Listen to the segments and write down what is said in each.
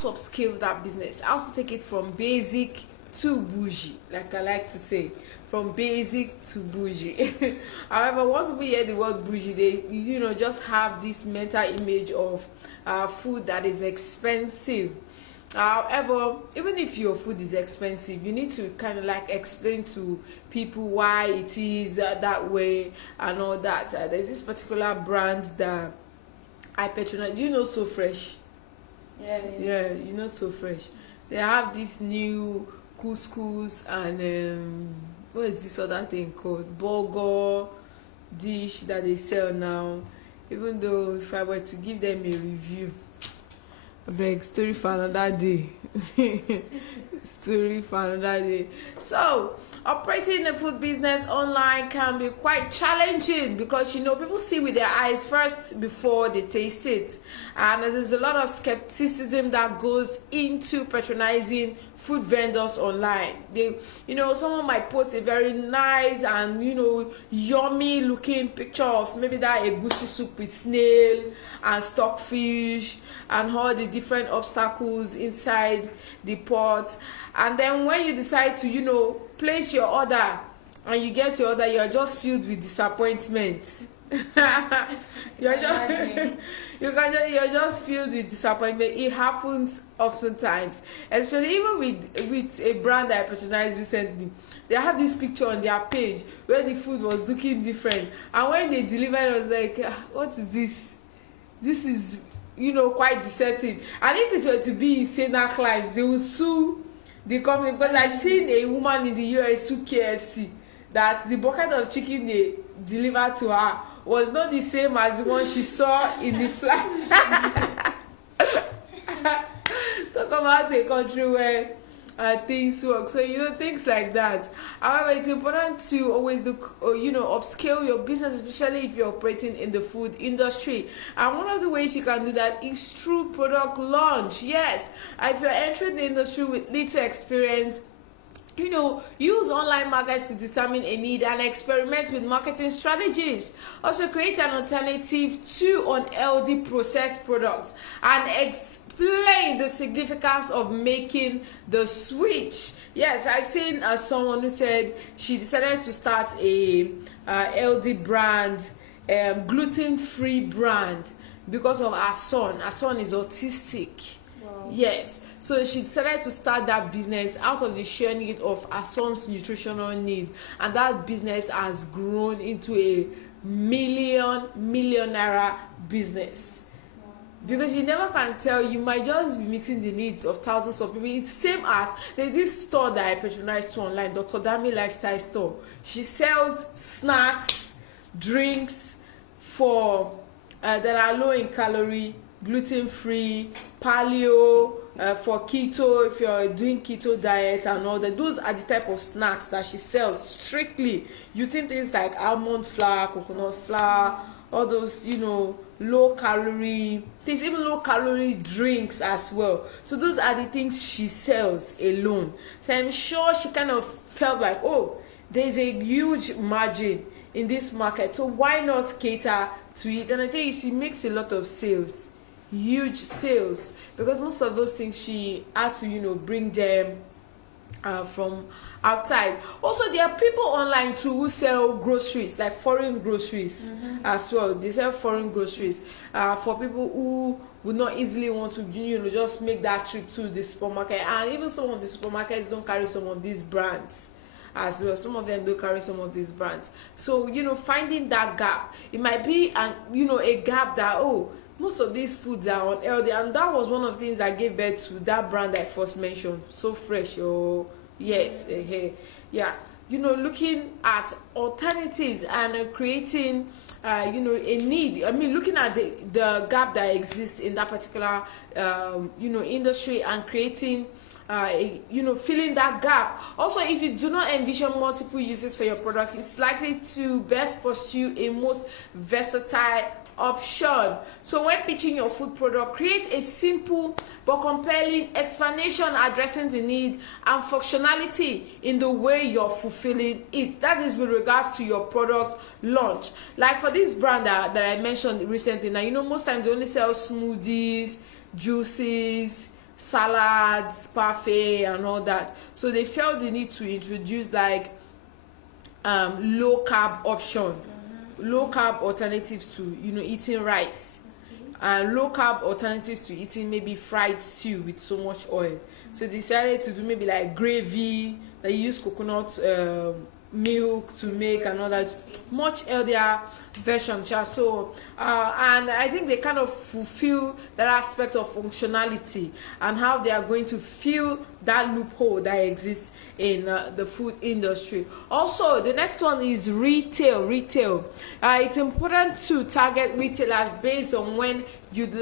to upscale that business, how to take it from basic to bougie, like I like to say, from basic to bougie. However, once people hear the word bougie, they just have this mental image of food that is expensive. However, even if your food is expensive, you need to kind of like explain to people why it is that way and all that. There's this particular brand that I patronize. Do you know So Fresh? Yeah, you know So Fresh. They have this new couscous and what is this other thing called? Burger dish that they sell now. Even though if I were to give them a review, I beg, story for another day. Story for another day. So, operating a food business online can be quite challenging because people see with their eyes first before they taste it, and there's a lot of skepticism that goes into patronizing food vendors online. Someone might post a very nice and yummy looking picture of maybe that egusi soup with snail and stockfish and all the different obstacles inside the pot, and then when you decide to place your order and you get your order, you're just filled with disappointment. you're just filled with disappointment. It happens oftentimes, especially even with a brand that I patronized recently. They have this picture on their page where the food was looking different, and when they delivered, I was like, what is this? This is quite deceptive. And if it were to be Sena Climbs, they will sue the company, because I've seen a woman in the US sue KFC that the bucket of chicken they delivered to her was not the same as the one she saw in the flight. Talk about a country where things work. So things like that. However, it's important to always look upscale your business, especially if you're operating in the food industry. And one of the ways you can do that is through product launch. Yes, if you're entering the industry with little experience, use online markets to determine a need and experiment with marketing strategies. Also, create an alternative to unhealthy processed products and explain the significance of making the switch. Yes, I've seen someone who said she decided to start a healthy brand, gluten-free brand, because of her son. Her son is autistic. Wow. Yes, so she decided to start that business out of the sheer need of her son's nutritional need, and that business has grown into a millionaire business. Because you never can tell, you might just be meeting the needs of thousands of people. It's same as there's this store that I patronize to online, Dr. Dami Lifestyle Store. She sells snacks, drinks for that are low in calorie, gluten-free, paleo, for keto, if you're doing keto diet and all that. Those are the type of snacks that she sells strictly using things like almond flour, coconut flour, all those low calorie things, even low calorie drinks as well. So those are the things she sells alone. So I'm sure she kind of felt like, oh, there's a huge margin in this market, so why not cater to it? And I tell you, she makes a lot of sales, huge sales, because most of those things she had to bring them from outside. Also, there are people online too who sell groceries, like foreign groceries as well. They sell foreign groceries for people who would not easily want to just make that trip to the supermarket. And even some of the supermarkets don't carry some of these brands as well. Some of them do carry some of these brands. So finding that gap, it might be a gap that, most of these foods are unhealthy, and that was one of the things that gave birth to that brand I first mentioned, So Fresh. Looking at alternatives and creating a need. I mean, looking at the gap that exists in that particular industry and creating filling that gap. Also, if you do not envision multiple uses for your product, it's likely to best pursue a most versatile option. So when pitching your food product, create a simple but compelling explanation addressing the need and functionality in the way you're fulfilling it. That is with regards to your product launch. Like for this brand that I mentioned recently, now most times they only sell smoothies, juices, salads, parfait, and all that. So they felt the need to introduce like low carb option, low carb alternatives to eating rice, and low carb alternatives to eating maybe fried stew with so much oil. So they decided to do maybe like gravy. They use coconut milk to make another much healthier version. So and I think they kind of fulfill that aspect of functionality and how they are going to fill that loophole that exists in the food industry. Also, the next one is retail. It's important to target retailers based on when you'd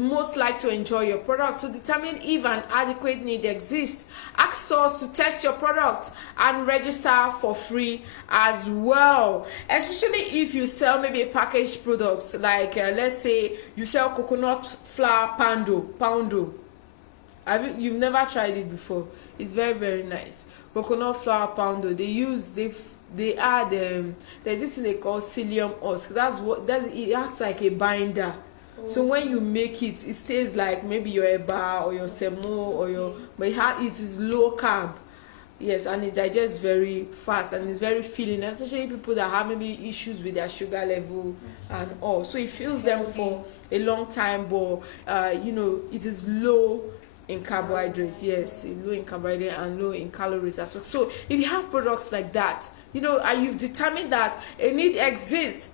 most like to enjoy your product. To determine if an adequate need exists, ask stores to test your product and register for free as well. Especially if you sell maybe packaged products, like let's say you sell coconut flour poundo. You've never tried it before. It's very, very nice. Coconut flour poundo. They add there's this thing they call psyllium husk. It acts like a binder. So when you make it, it stays like maybe your eba or your semo but it is low carb. Yes, and it digests very fast and it's very filling, especially people that have maybe issues with their sugar level and all. So it fills them for a long time, but it is low in carbohydrates. Yes, low in carbohydrate and low in calories as well. So if you have products like that, and you've determined that a need exists,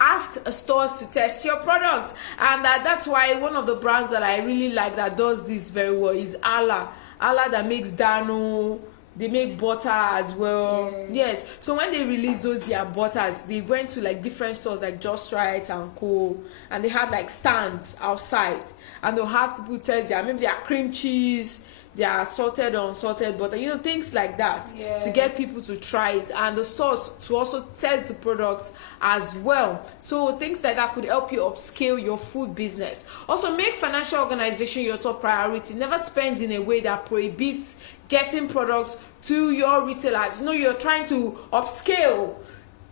ask stores to test your product. And that's why one of the brands that I really like that does this very well is Allah that makes Dano. They make butter as well. Yes. So when they release their butters, they went to like different stores like Just Right and Co, and they had like stands outside, and they'll have people test maybe their cream cheese, their salted or unsalted butter, things like that, to get people to try it, and the stores to also test the product as well. So things like that could help you upscale your food business. Also, make financial organization your top priority. Never spend in a way that prohibits getting products to your retailers. You're trying to upscale,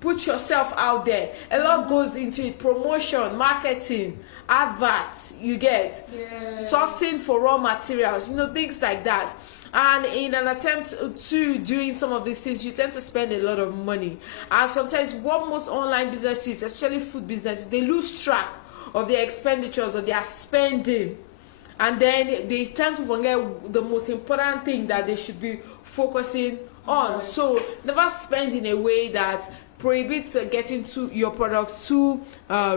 put yourself out there. A lot goes into it: promotion, marketing, adverts, sourcing for raw materials, things like that. And in an attempt to doing some of these things, you tend to spend a lot of money. And sometimes what most online businesses, especially food businesses, they lose track of their expenditures or their spending. And then they tend to forget the most important thing that they should be focusing on. So never spend in a way that prohibits getting to your products to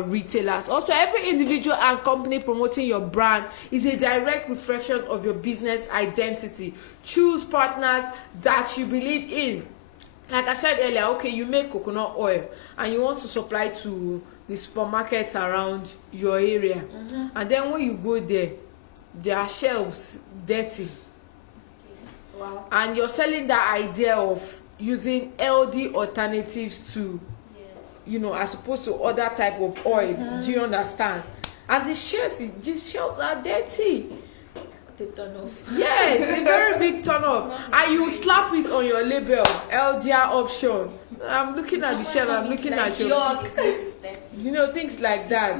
retailers. Also, every individual and company promoting your brand is a direct reflection of your business identity. Choose partners that you believe in. Like I said earlier, okay, you make coconut oil and you want to supply to the supermarkets around your area. And then when you go there, their shelves dirty. Wow. And you're selling that idea of using healthy alternatives to, as opposed to other type of oil. Do you understand? And these shelves are dirty. They turn off. Yes, a very big turn off. And you slap it on your label, healthier option. I'm looking at the shelf, I'm looking at your, things like that.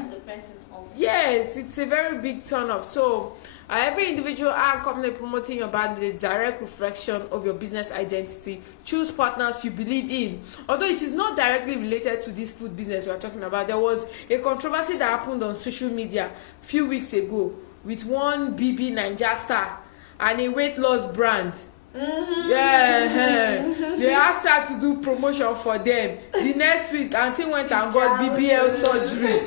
Yes, it's a very big turn off. So every individual and company promoting your brand is a direct reflection of your business identity. Choose partners you believe in. Although it is not directly related to this food business we are talking about, there was a controversy that happened on social media a few weeks ago with one BB Ninja star and a weight loss brand. They asked her to do promotion for them. The next week, Auntie went and got BBL surgery.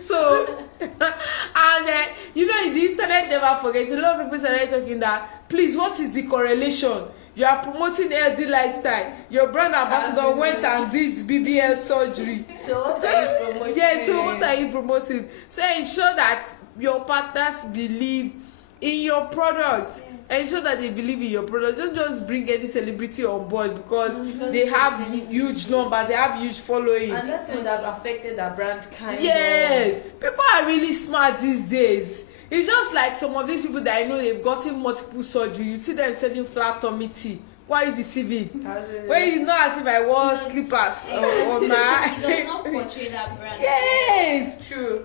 So, and the internet never forgets. A lot of people started talking that, please, what is the correlation? You are promoting healthy lifestyle. Your brand ambassador went and did BBL surgery. So what are you promoting? Yeah, so what are you promoting? So ensure that your partners believe in your product. Ensure that they believe in your product. Don't just bring any celebrity on board because they have huge numbers, they have huge following. And that would have affected the brand kind Yes, people are really smart these days. It's just like some of these people that I know, they've gotten multiple surgery. You see them selling flat tummy tea. Why are you deceiving? Well, it's not as if I wore slippers or my. It does not portray that brand. Yes, True.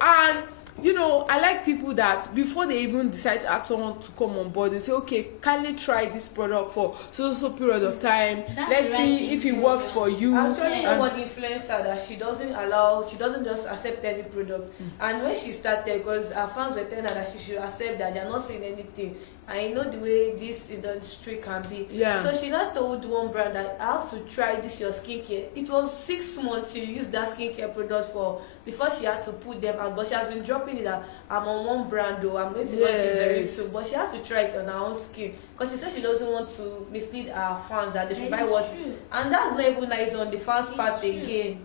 and you know, I like people that before they even decide to ask someone to come on board, they say, okay, kindly try this product for so period of time. Let's see if it works for you. Actually, one influencer that she doesn't just accept any product. And when she started, because her fans were telling her that she should accept that they're not saying anything. I know the way this industry can be. Yeah. So she now told one brand that I have to try this your skincare. It was 6 months she used that skincare product for before she had to put them out. But she has been dropping it that I'm on one brand though. I'm going to launch it very soon. But she had to try it on her own skin because she said she doesn't want to mislead her fans that they should buy what. And that's not even nice on the fans part again.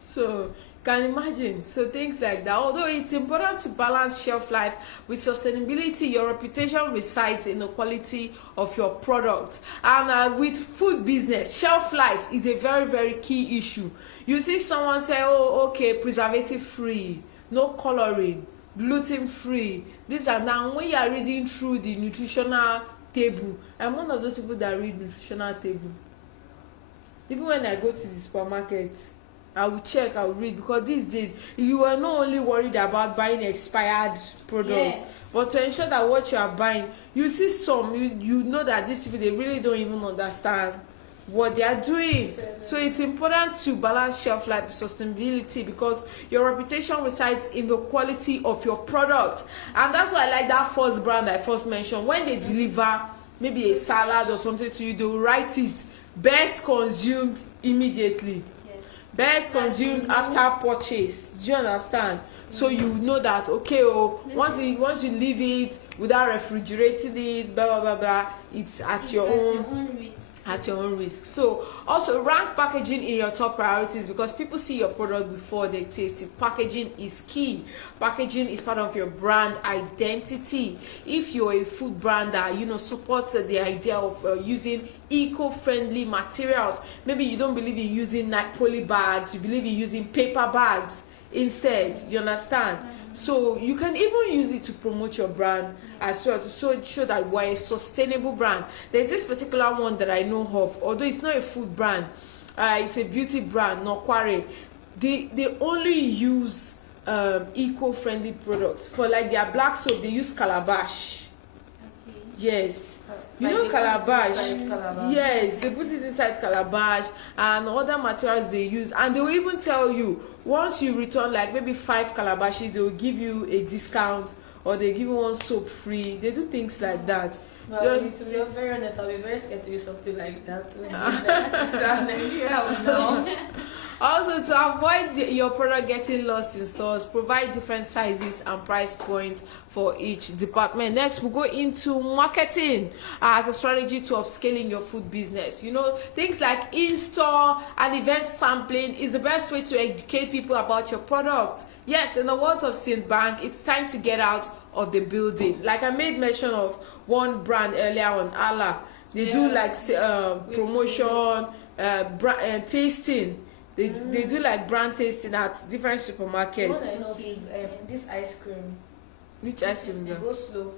So can imagine. So things like that. Although it's important to balance shelf life with sustainability, your reputation resides in the quality of your product. And with food business, shelf life is a very key issue. You see someone say, oh, okay, preservative free, no coloring, gluten free, this and that. And when you are reading through the nutritional table, I'm one of those people that read nutritional table. Even when I go to the supermarket, I will check, I will read, because these days you are not only worried about buying expired products, but to ensure that what you are buying, you see some, you know that these people, they really don't even understand what they are doing. So it's important to balance shelf life with sustainability, because your reputation resides in the quality of your product. And that's why I like that first brand I first mentioned. When they deliver maybe a salad or something to you, they will write it best consumed immediately, best consumed after purchase. Do you understand? So you know that, okay, once you leave it without refrigerating it, blah blah blah blah, it's at your own risk. At your own risk. So also rank packaging in your top priorities, because people see your product before they taste it. Packaging is key. Packaging is part of your brand identity. If you're a food brand that supports the idea of using eco-friendly materials, maybe you don't believe in using poly bags, you believe in using paper bags instead. You understand? So you can even use it to promote your brand as well, to show that we're a sustainable brand. There's this particular one that I know of, although it's not a food brand, it's a beauty brand, Nokware. They only use eco-friendly products. For like their black soap, they use calabash. Yes. Calabash. Yes, they put it inside calabash and other materials they use, and they will even tell you once you return like maybe 5 calabashes, they will give you a discount, or they give you one soap free. They do things like that. Well, to be very honest, I'll be very scared to use something like that. Also, to avoid your product getting lost in stores, provide different sizes and price points for each department. Next, we'll go into marketing as a strategy to upscaling your food business. Things like in-store and event sampling is the best way to educate people about your product. Yes, in the words of St. Bank, it's time to get out of the building. Like I made mention of one brand earlier on, Allah. They do like promotion, tasting. They do like brand tasting at different supermarkets. What I know is this ice cream. Which ice cream? Go slow.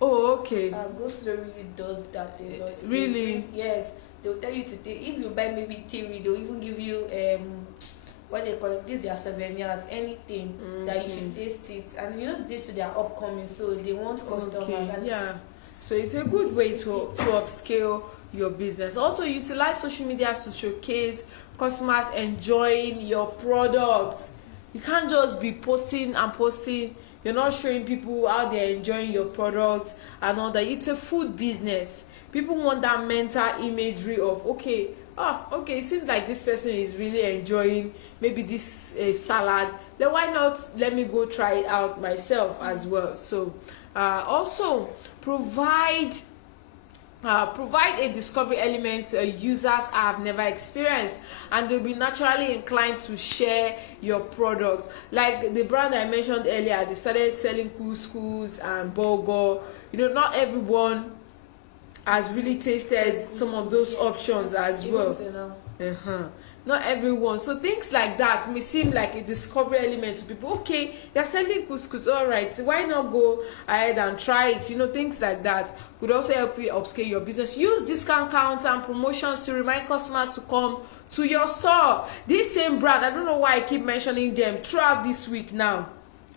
Oh, okay. Go slow really does that a lot. Really? Yes. They'll tell you to take. If you buy maybe 3, they'll even give you what they call it, these are souvenirs, anything that you should taste it. And due to their upcoming, so they want customers. Okay. Yeah. So it's a good way to upscale your business. Also, utilize social media to showcase customers enjoying your product. You can't just be posting and posting. You're not showing people how they're enjoying your product and all that. It's a food business. People want that mental imagery of, okay, it seems like this person is really enjoying maybe this salad. Then why not let me go try it out myself as well? So also provide a discovery element users have never experienced, and they'll be naturally inclined to share your product. Like the brand I mentioned earlier, they started selling couscous and bulgur. Not everyone has really tasted some of those options as well. Not everyone. So things like that may seem like a discovery element to people. Okay, they're selling couscous, all right, so why not go ahead and try it? Things like that could also help you upscale your business. Use discount counts and promotions to remind customers to come to your store. This same brand, I don't know why I keep mentioning them throughout this week now.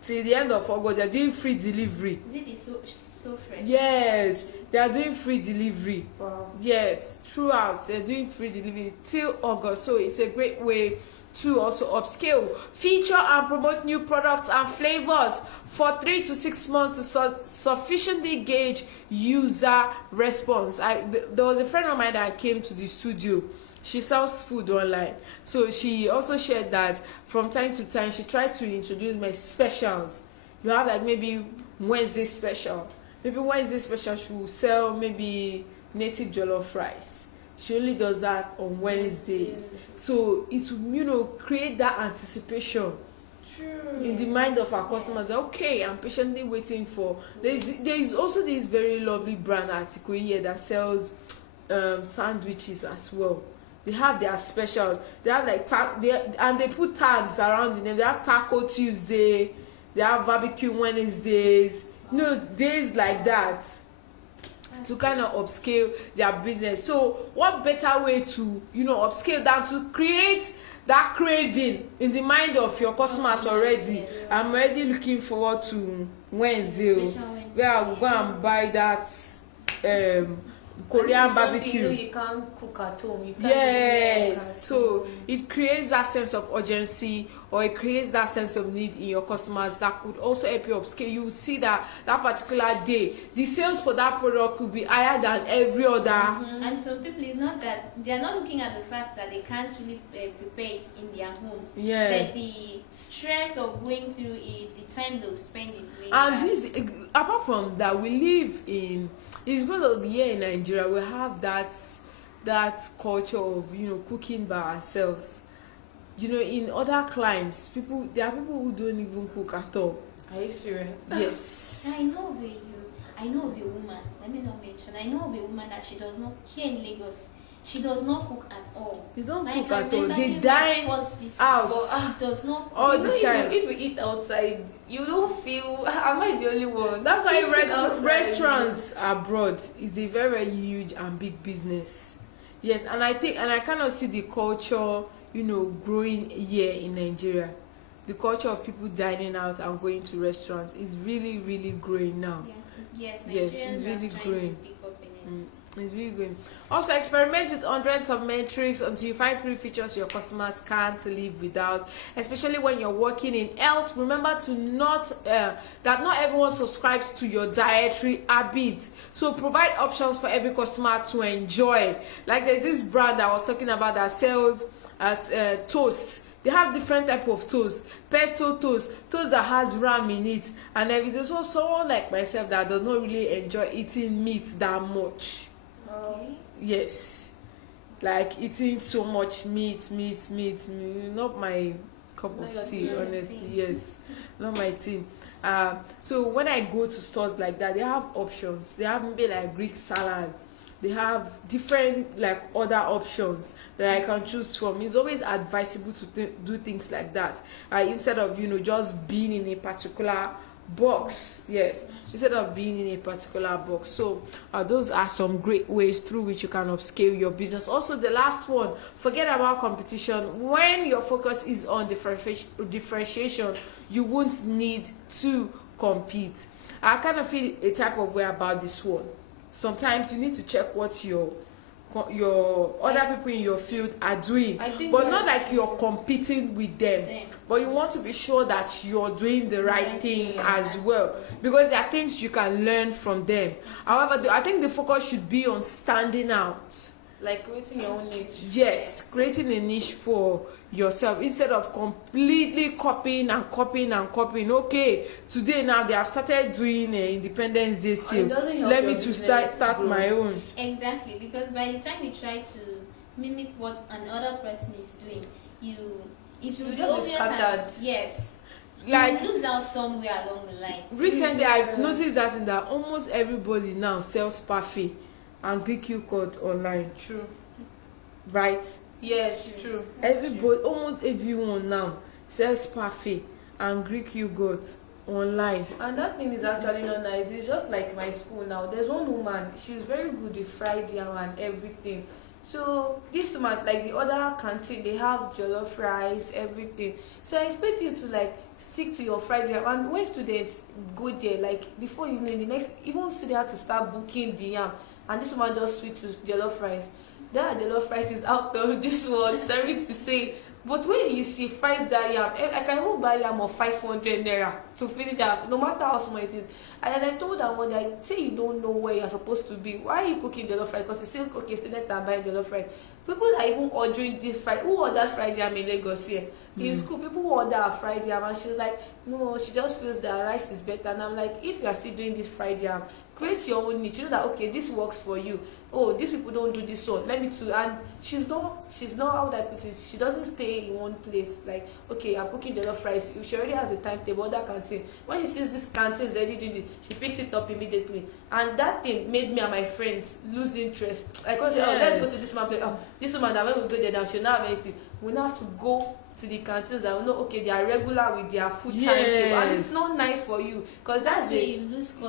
till the end of August. They're doing free delivery. Is it so fresh? Yes, they are doing free delivery. Wow. Yes, throughout they're doing free delivery till August. So it's a great way to also upscale, feature and promote new products and flavors for 3 to 6 months to sufficiently gauge user response. There was a friend of mine that came to the studio. She sells food online, so she also shared that from time to time she tries to introduce my specials. You have like maybe Wednesday special. Maybe Wednesday special she will sell maybe native jollof rice. She only does that on Wednesdays. So it will, create that anticipation in the mind of our customers. Okay, I'm patiently waiting for. There is also this very lovely brand article here that sells sandwiches as well. They have their specials. They have like they put tags around the name. They have Taco Tuesday. They have Barbecue Wednesdays. Days like that, to kind of upscale their business. So what better way to upscale than to create that craving in the mind of your customers already. Yes. I'm already looking forward to Wednesday where I will go and buy that Korean barbecue. You can't cook at home. Yes, so it creates that sense of urgency, or it creates that sense of need in your customers that could also help you upscale. You will see that particular day the sales for that product will be higher than every other. And some people, it's not that they are not looking at the fact that they can't really prepare it in their homes. But the stress of going through it, the time they'll spend it doing and that. this, apart from that, we live in, it's because of here in Nigeria we have that culture of cooking by ourselves. In other climes, there are people who don't even cook at all. Are you serious? Yes. I know of a woman, let me not mention, I know of a woman that she does not, here in Lagos, she does not cook at all. They don't Like, cook I at all. remember They during dine my first visit, out. She does not cook. All the time. If you eat outside, you don't feel. Am I the only one? That's why Eating outside. restaurants abroad is a very, very huge and big business. Yes, and I kind of see the culture, growing here in Nigeria. The culture of people dining out and going to restaurants is really, really growing now. Yeah. Yes, Yes, Nigerians it's really are trying growing. to pick up in it. It's really good. Also, experiment with hundreds of metrics until you find 3 features your customers can't live without. Especially when you're working in health, remember to that not everyone subscribes to your dietary habits. So provide options for every customer to enjoy. Like there's this brand I was talking about that sells as toast. They have different type of toast, pesto toast that has ram in it, and everything. So someone like myself that does not really enjoy eating meat that much. Okay. Yes, like eating so much meat, not my cup Not of your tea, thing. honestly. Yes, not my thing. So when I go to stores like that, they have options. They have maybe like Greek salad. They have different like other options that I can choose from. It's always advisable to do things like that instead of just being in a particular box. Yes, instead of being in a particular box. So those are some great ways through which you can upscale your business. Also, the last one, forget about competition. When your focus is on differentiation, you won't need to compete. I kind of feel a type of way about this one. Sometimes you need to check what your other people in your field are doing, but not like you're competing with them. But you want to be sure that you're doing the right thing as well, because there are things you can learn from them. However, I think the focus should be on standing out. Like creating your own niche. Yes, creating a niche for yourself instead of completely copying. Okay, today now they have started doing Independence Day sale. Let me to start my own. Exactly, because by the time you try to mimic what another person is doing, it will be just be obvious scattered. Yes. Like you lose out somewhere along the line. Recently, I've noticed that almost everybody now sells parfait and Greek yogurt online. True. Right? Yes, true. Everybody, almost everyone now sells parfait and Greek yogurt online. And that thing is actually not nice. It's just like my school now. There's one woman, she's very good with fried yam and everything. So this woman, like the other canteen, they have jollof rice, everything. So I expect you to like stick to your fried yam. And when students go there, like before you know, in the next, even students have to start booking the yam, and this woman just switch to jollof rice. That jollof rice is out of this world. Sorry to say. But when she fries that yam, I can even buy yam of 500 naira to finish that, no matter how small it is. And then I told her one day, I say you don't know where you're supposed to be. Why are you cooking jollof rice? Because you say, okay, students are buying jollof rice. People are even ordering this fried. Who orders fried yam in Lagos here? In school, people who order a fried yam, and she's like, no, she just feels that rice is better. And I'm like, if you are still doing this fried yam, create your own niche. You know that okay, this works for you. Oh, these people don't do this one. Let me too. And she's not how would I put it? She doesn't stay in one place. Like, okay, I'm cooking jollof rice. She already has a timetable, other canteen. When she sees this canteen is already doing it, she picks it up immediately. And that thing made me and my friends lose interest. Like, oh, let's go to this woman place. Oh, this woman that when we go there now, she'll not have anything. We now have to go to the canteens and we know okay they are regular with their food timetable, and it's not nice for you because that's a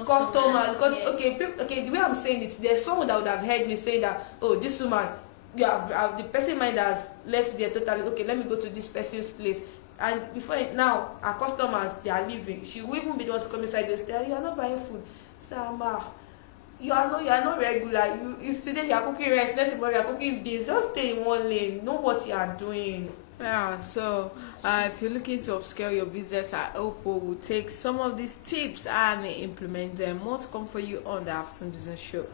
customer. Because okay, the way I'm saying it, there's someone that would have heard me saying that, oh, this woman, you have the person mind has left there totally. Okay, let me go to this person's place. And before now, our customers, they are leaving. She will even be the one to come inside and say, you are not buying food. So you are not regular. It's today you are cooking rice, next tomorrow you are cooking beans. Just stay in one lane. Know what you are doing. Yeah, so if you're looking to upscale your business, I hope we will take some of these tips and implement them. More to come for you on the Afternoon Business Show.